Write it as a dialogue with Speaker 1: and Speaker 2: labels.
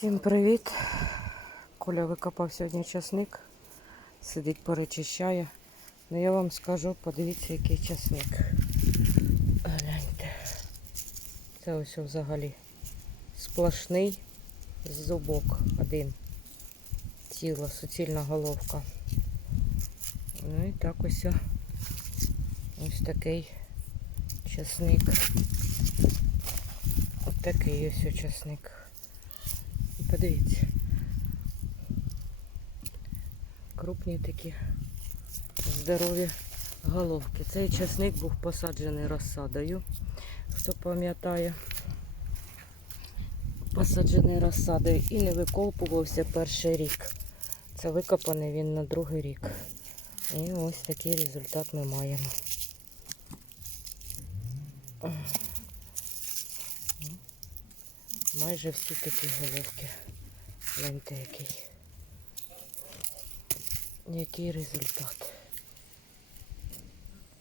Speaker 1: Всім привіт! Коля викопав сьогодні часник, сидить, перечищає. Ну я вам скажу, подивіться, який часник. Гляньте. Це ось взагалі сплошний зубок один. Тіло, суцільна головка. Ну і так ось ось такий часник. Ось такий ось часник. Подивіться. Крупні такі здорові головки. Цей часник був посаджений розсадою. Хто пам'ятає, посаджений розсадою і не викопувався перший рік. Це викопаний він на другий рік. І ось такий результат ми маємо. Майже всі такі головки. Гляньте який. Який результат.